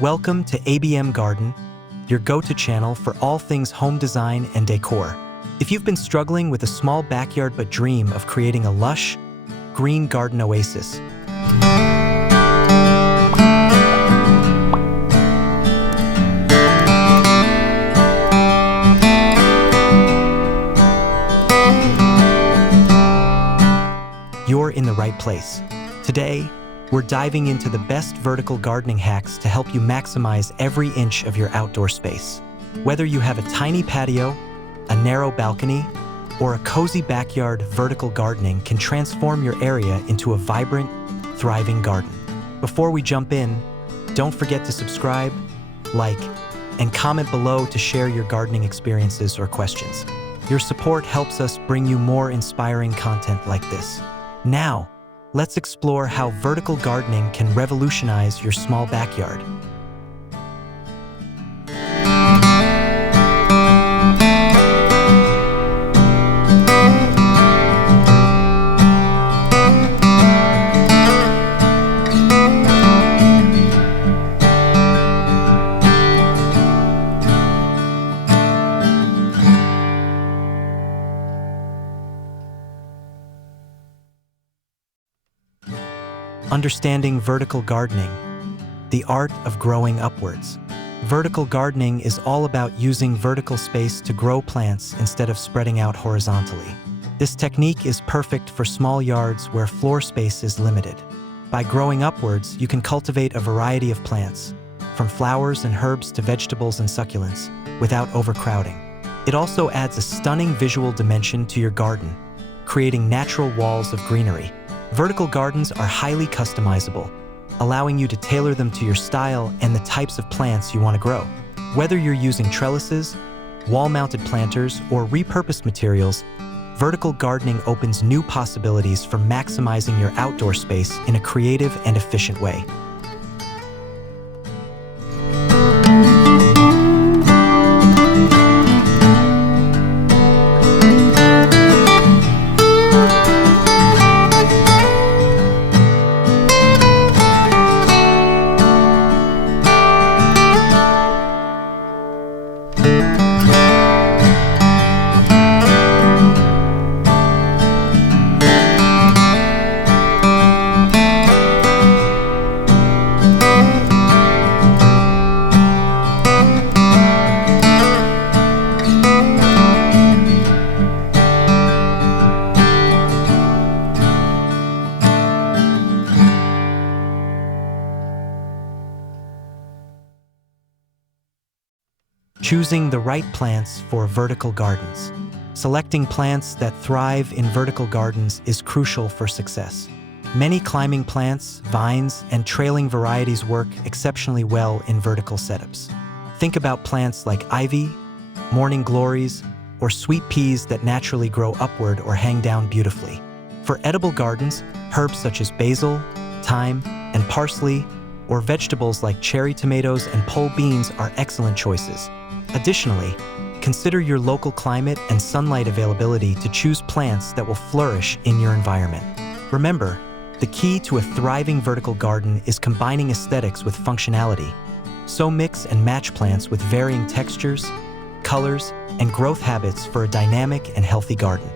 Welcome to ABM Garden, your go-to channel for all things home design and decor. If you've been struggling with a small backyard but dream of creating a lush, green garden oasis, you're in the right place. Today, we're diving into the best vertical gardening hacks to help you maximize every inch of your outdoor space. Whether you have a tiny patio, a narrow balcony, or a cozy backyard, vertical gardening can transform your area into a vibrant, thriving garden. Before we jump in, don't forget to subscribe, like, and comment below to share your gardening experiences or questions. Your support helps us bring you more inspiring content like this. Now, let's explore how vertical gardening can revolutionize your small backyard. Understanding vertical gardening, the art of growing upwards. Vertical gardening is all about using vertical space to grow plants instead of spreading out horizontally. This technique is perfect for small yards where floor space is limited. By growing upwards, you can cultivate a variety of plants, from flowers and herbs to vegetables and succulents, without overcrowding. It also adds a stunning visual dimension to your garden, creating natural walls of greenery. Vertical gardens are highly customizable, allowing you to tailor them to your style and the types of plants you want to grow. Whether you're using trellises, wall-mounted planters, or repurposed materials, vertical gardening opens new possibilities for maximizing your outdoor space in a creative and efficient way. Choosing the right plants for vertical gardens. Selecting plants that thrive in vertical gardens is crucial for success. Many climbing plants, vines, and trailing varieties work exceptionally well in vertical setups. Think about plants like ivy, morning glories, or sweet peas that naturally grow upward or hang down beautifully. For edible gardens, herbs such as basil, thyme, and parsley, or vegetables like cherry tomatoes and pole beans are excellent choices. Additionally, consider your local climate and sunlight availability to choose plants that will flourish in your environment. Remember, the key to a thriving vertical garden is combining aesthetics with functionality. So mix and match plants with varying textures, colors, and growth habits for a dynamic and healthy garden.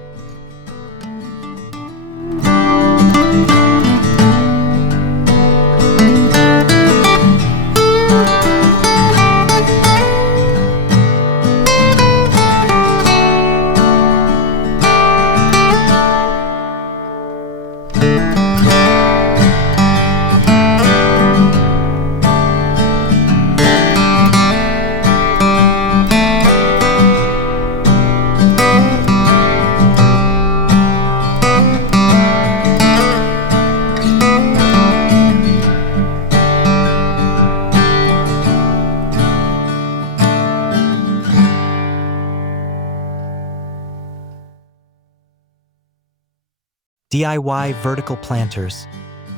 DIY vertical planters,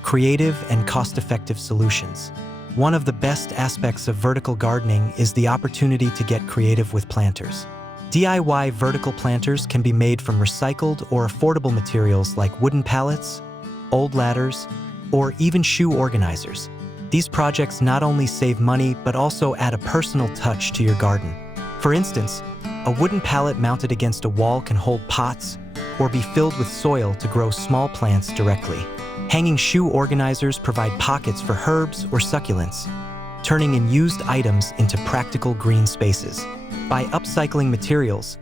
creative and cost-effective solutions. One of the best aspects of vertical gardening is the opportunity to get creative with planters. DIY vertical planters can be made from recycled or affordable materials like wooden pallets, old ladders, or even shoe organizers. These projects not only save money but also add a personal touch to your garden. For instance, a wooden pallet mounted against a wall can hold pots or be filled with soil to grow small plants directly. Hanging shoe organizers provide pockets for herbs or succulents, turning unused items into practical green spaces. By upcycling materials,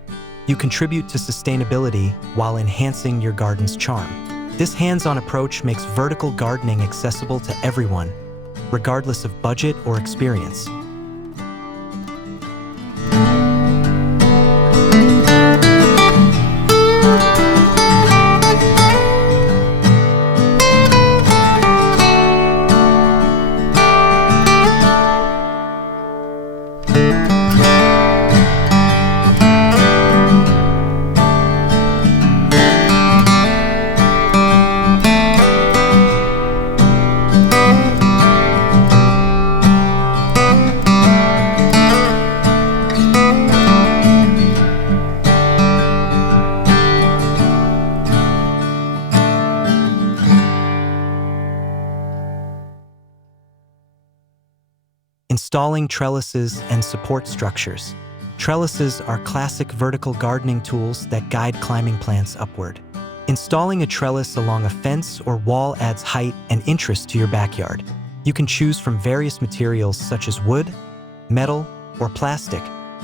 you contribute to sustainability while enhancing your garden's charm. This hands-on approach makes vertical gardening accessible to everyone, regardless of budget or experience. Installing trellises and support structures. Trellises are classic vertical gardening tools that guide climbing plants upward. Installing a trellis along a fence or wall adds height and interest to your backyard. You can choose from various materials such as wood, metal, or plastic,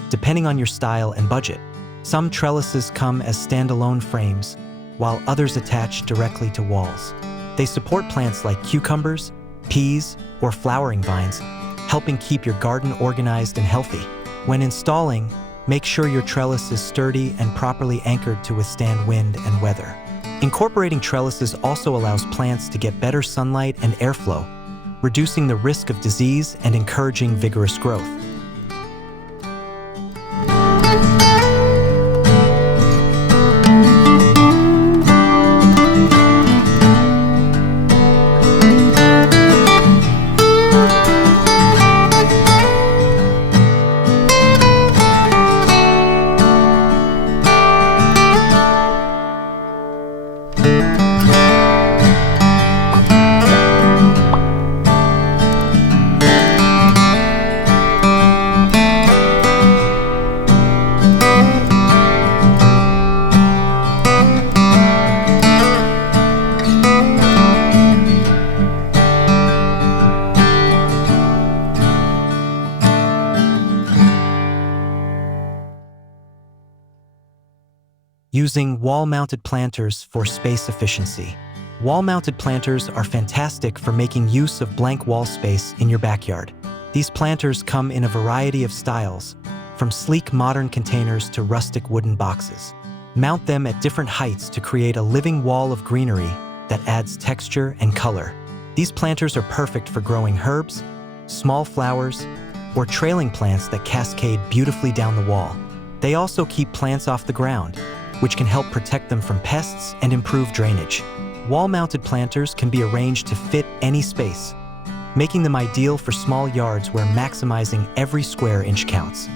depending on your style and budget. Some trellises come as standalone frames, while others attach directly to walls. They support plants like cucumbers, peas, or flowering vines, helping keep your garden organized and healthy. When installing, make sure your trellis is sturdy and properly anchored to withstand wind and weather. Incorporating trellises also allows plants to get better sunlight and airflow, reducing the risk of disease and encouraging vigorous growth. Using wall-mounted planters for space efficiency. Wall-mounted planters are fantastic for making use of blank wall space in your backyard. These planters come in a variety of styles, from sleek modern containers to rustic wooden boxes. Mount them at different heights to create a living wall of greenery that adds texture and color. These planters are perfect for growing herbs, small flowers, or trailing plants that cascade beautifully down the wall. They also keep plants off the ground, which can help protect them from pests and improve drainage. Wall-mounted planters can be arranged to fit any space, making them ideal for small yards where maximizing every square inch counts.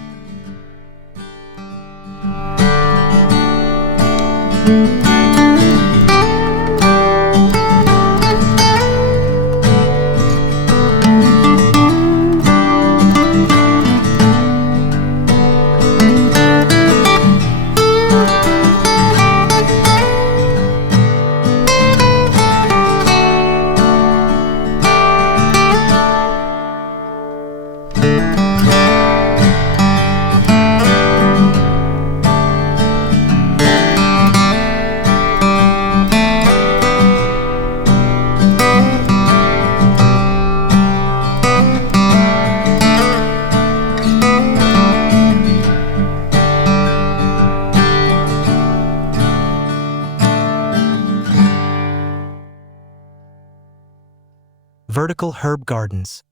Vertical herb gardens.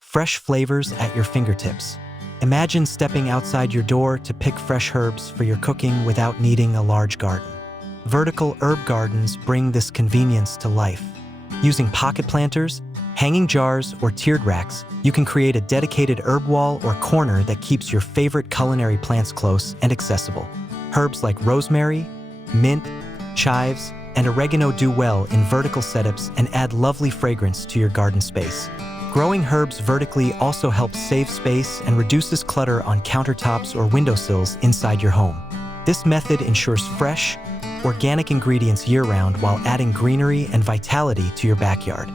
Fresh flavors at your fingertips. Imagine stepping outside your door to pick fresh herbs for your cooking without needing a large garden. Vertical herb gardens bring this convenience to life. Using pocket planters, hanging jars, or tiered racks, you can create a dedicated herb wall or corner that keeps your favorite culinary plants close and accessible. Herbs like rosemary, mint, chives, and oregano do well in vertical setups and add lovely fragrance to your garden space. Growing herbs vertically also helps save space and reduces clutter on countertops or windowsills inside your home. This method ensures fresh, organic ingredients year-round while adding greenery and vitality to your backyard.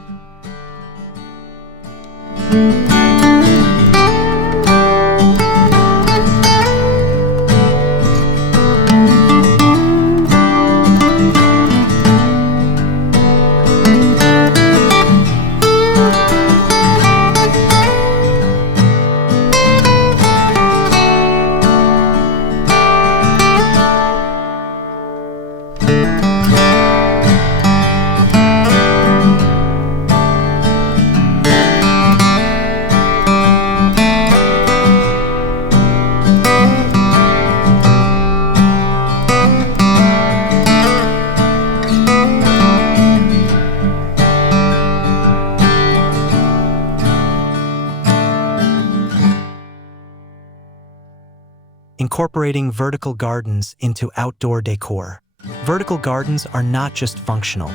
Incorporating vertical gardens into outdoor decor. Vertical gardens are not just functional.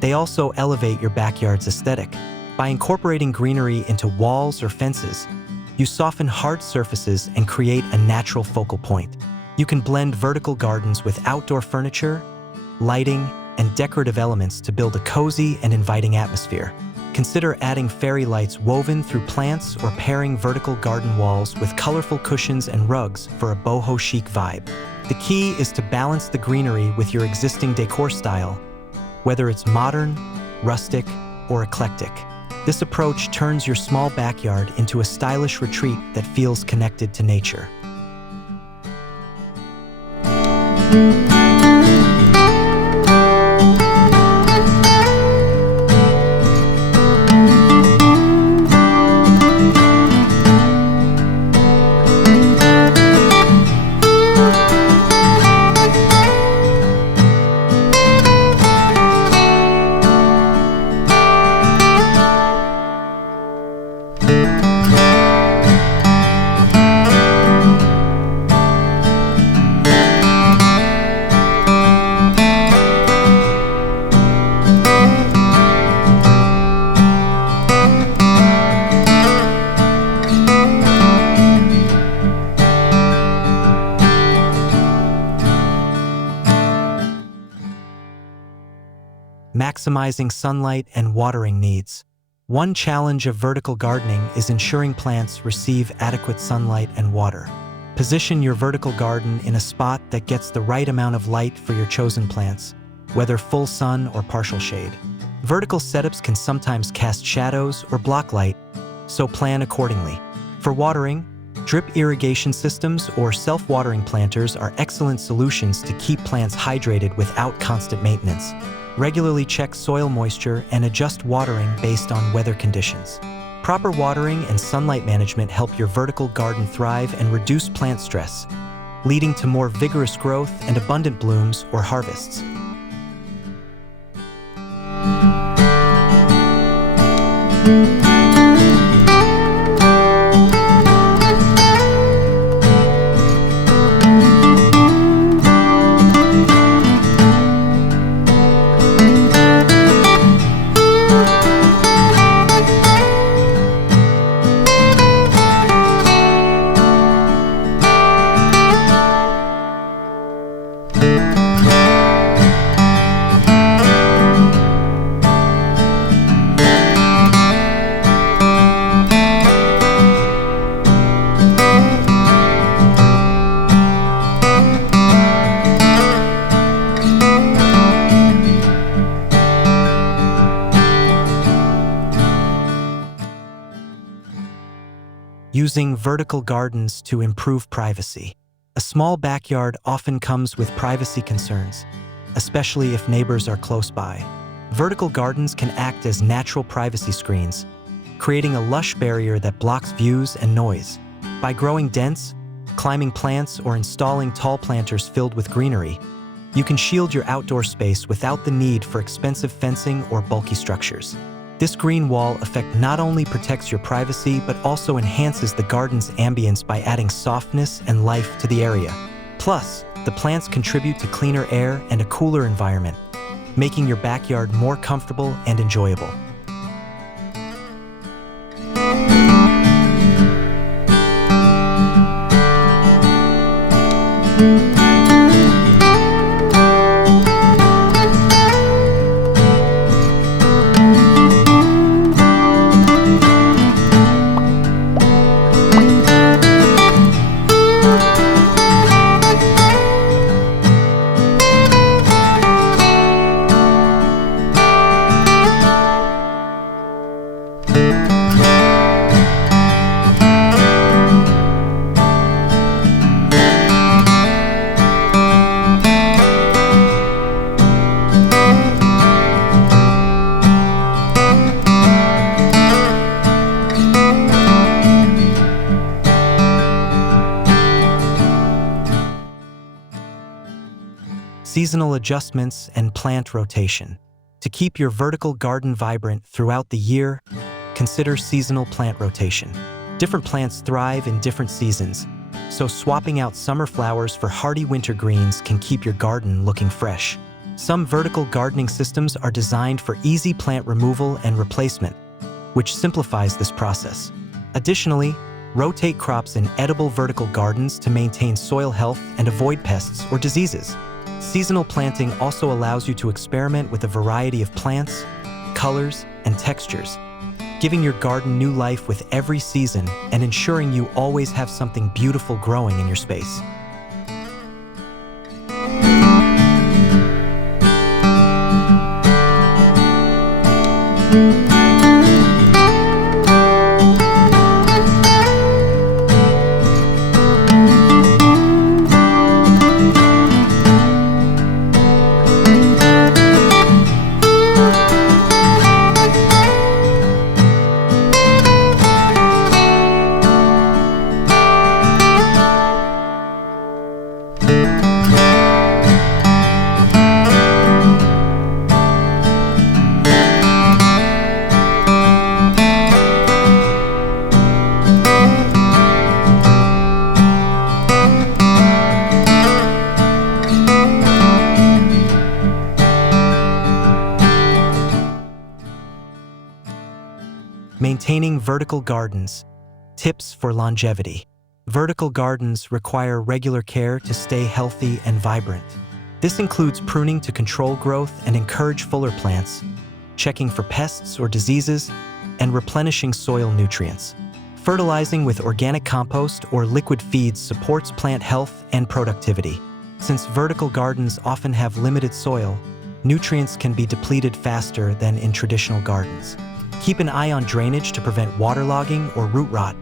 They also elevate your backyard's aesthetic. By incorporating greenery into walls or fences, you soften hard surfaces and create a natural focal point. You can blend vertical gardens with outdoor furniture, lighting, and decorative elements to build a cozy and inviting atmosphere. Consider adding fairy lights woven through plants or pairing vertical garden walls with colorful cushions and rugs for a boho chic vibe. The key is to balance the greenery with your existing decor style, whether it's modern, rustic, or eclectic. This approach turns your small backyard into a stylish retreat that feels connected to nature. Maximizing sunlight and watering needs. One challenge of vertical gardening is ensuring plants receive adequate sunlight and water. Position your vertical garden in a spot that gets the right amount of light for your chosen plants, whether full sun or partial shade. Vertical setups can sometimes cast shadows or block light, so plan accordingly. For watering, drip irrigation systems or self-watering planters are excellent solutions to keep plants hydrated without constant maintenance. Regularly check soil moisture and adjust watering based on weather conditions. Proper watering and sunlight management help your vertical garden thrive and reduce plant stress, leading to more vigorous growth and abundant blooms or harvests. Using vertical gardens to improve privacy. A small backyard often comes with privacy concerns, especially if neighbors are close by. Vertical gardens can act as natural privacy screens, creating a lush barrier that blocks views and noise. By growing dense, climbing plants or installing tall planters filled with greenery, you can shield your outdoor space without the need for expensive fencing or bulky structures. This green wall effect not only protects your privacy but also enhances the garden's ambience by adding softness and life to the area. Plus, the plants contribute to cleaner air and a cooler environment, making your backyard more comfortable and enjoyable. Seasonal adjustments and plant rotation. To keep your vertical garden vibrant throughout the year, consider seasonal plant rotation. Different plants thrive in different seasons, so swapping out summer flowers for hardy winter greens can keep your garden looking fresh. Some vertical gardening systems are designed for easy plant removal and replacement, which simplifies this process. Additionally, rotate crops in edible vertical gardens to maintain soil health and avoid pests or diseases. Seasonal planting also allows you to experiment with a variety of plants, colors, and textures, giving your garden new life with every season and ensuring you always have something beautiful growing in your space. Maintaining vertical gardens. Tips for longevity. Vertical gardens require regular care to stay healthy and vibrant. This includes pruning to control growth and encourage fuller plants, checking for pests or diseases, and replenishing soil nutrients. Fertilizing with organic compost or liquid feeds supports plant health and productivity. Since vertical gardens often have limited soil, nutrients can be depleted faster than in traditional gardens. Keep an eye on drainage to prevent waterlogging or root rot,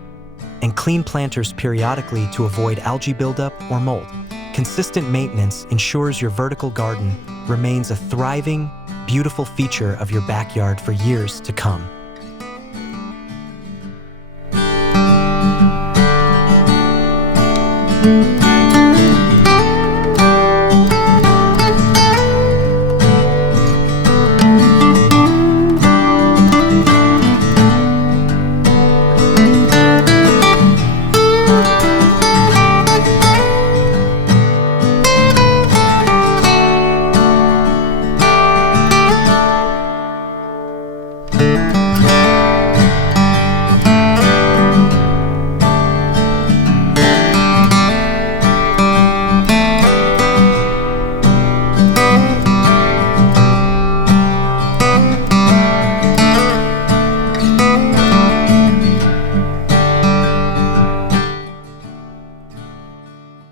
and clean planters periodically to avoid algae buildup or mold. Consistent maintenance ensures your vertical garden remains a thriving, beautiful feature of your backyard for years to come.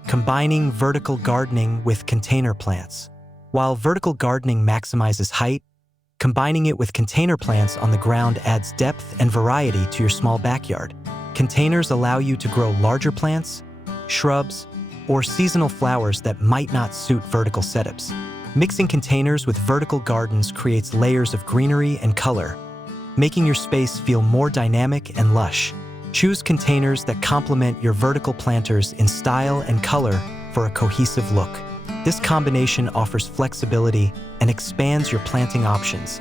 Combining vertical gardening with container plants. While vertical gardening maximizes height, combining it with container plants on the ground adds depth and variety to your small backyard. Containers allow you to grow larger plants, shrubs, or seasonal flowers that might not suit vertical setups. Mixing containers with vertical gardens creates layers of greenery and color, making your space feel more dynamic and lush. Choose containers that complement your vertical planters in style and color for a cohesive look. This combination offers flexibility and expands your planting options,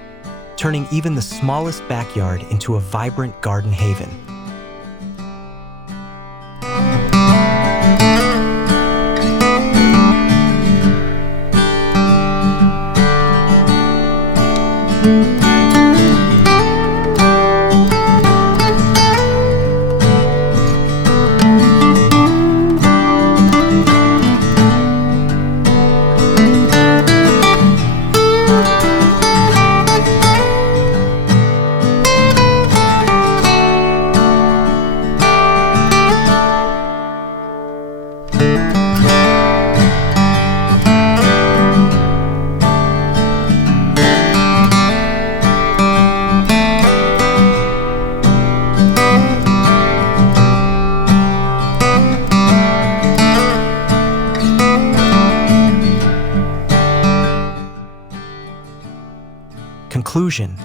turning even the smallest backyard into a vibrant garden haven. conclusion,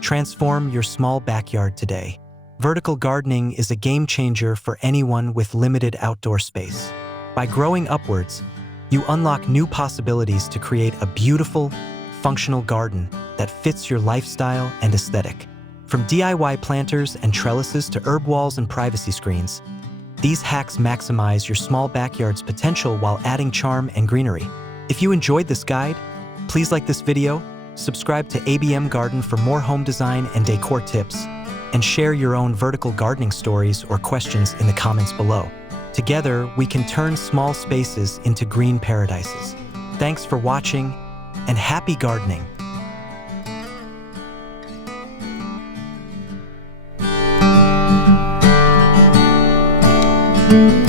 transform your small backyard today. Vertical gardening is a game changer for anyone with limited outdoor space. By growing upwards, you unlock new possibilities to create a beautiful, functional garden that fits your lifestyle and aesthetic. From DIY planters and trellises to herb walls and privacy screens, these hacks maximize your small backyard's potential while adding charm and greenery. If you enjoyed this guide, please like this video, subscribe to ABM Garden for more home design and decor tips, and share your own vertical gardening stories or questions in the comments below. Together, we can turn small spaces into green paradises. Thanks for watching, and happy gardening! Thank you.